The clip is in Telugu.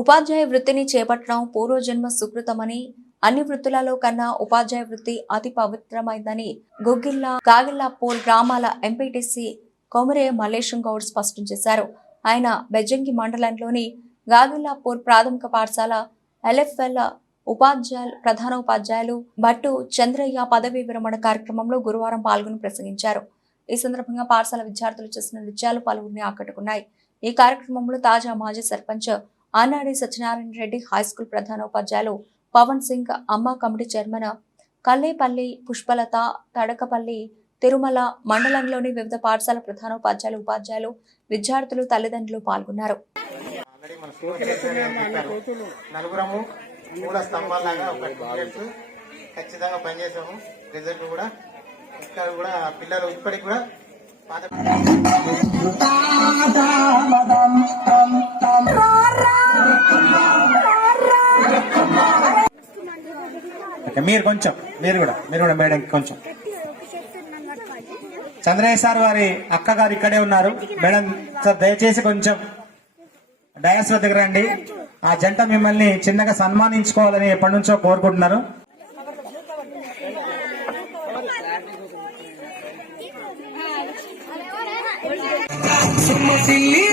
ఉపాధ్యాయ వృత్తిని చేపట్టడం పూర్వజన్మ సుకృతమని, అన్ని వృత్తులలో కన్నా ఉపాధ్యాయ వృత్తి అతి పవిత్రమైందని గాగిల్లాపూర్ గ్రామాల ఎంపీటీసీ కొమరే మల్లేశం గౌడ్ స్పష్టం చేశారు. ఆయన బెజ్జంకి మండలంలోని గాగిల్లాపూర్ ప్రాథమిక పాఠశాల ఎల్ఎఫ్ఎల్ ప్రధాన ఉపాధ్యాయులు భట్టు చంద్రయ్య పదవీ విరమణ కార్యక్రమంలో గురువారం పాల్గొని ప్రసంగించారు. ఈ సందర్భంగా పాఠశాల విద్యార్థులు చేసిన నృత్యాలు పలువురిని ఆకట్టుకున్నాయి. ఈ కార్యక్రమంలో తాజా మాజీ సర్పంచ్ అన్నాడి సత్యనారాయణ రెడ్డి, హైస్కూల్ ప్రధాన ఉపాధ్యాయులు పవన్ సింగ్, అమ్మ కమిటీ చైర్మన్ కల్లేపల్లి పుష్పలత, తడకపల్లి తిరుమల, మండలంలోని వివిధ పాఠశాల ప్రధాన ఉపాధ్యాయులు, విద్యార్థులు, తల్లిదండ్రులు పాల్గొన్నారు. ఖచ్చితంగా పనిచేసాము. రిజల్ట్ కూడా ఇక్కడ కూడా పిల్లలు ఇప్పటికి కూడా మీరు కూడా మేడం కొంచెం చంద్రయ్య సార్ వారి అక్క గారు ఇక్కడే ఉన్నారు. మేడం సార్ దయచేసి కొంచెం డయాస్ దగ్గర రండి. ఆ జంట మిమ్మల్ని చిన్నగా సన్మానించుకోవాలని ఎప్పటి నుంచో కోరుకుంటున్నారు. సుమసిల్లి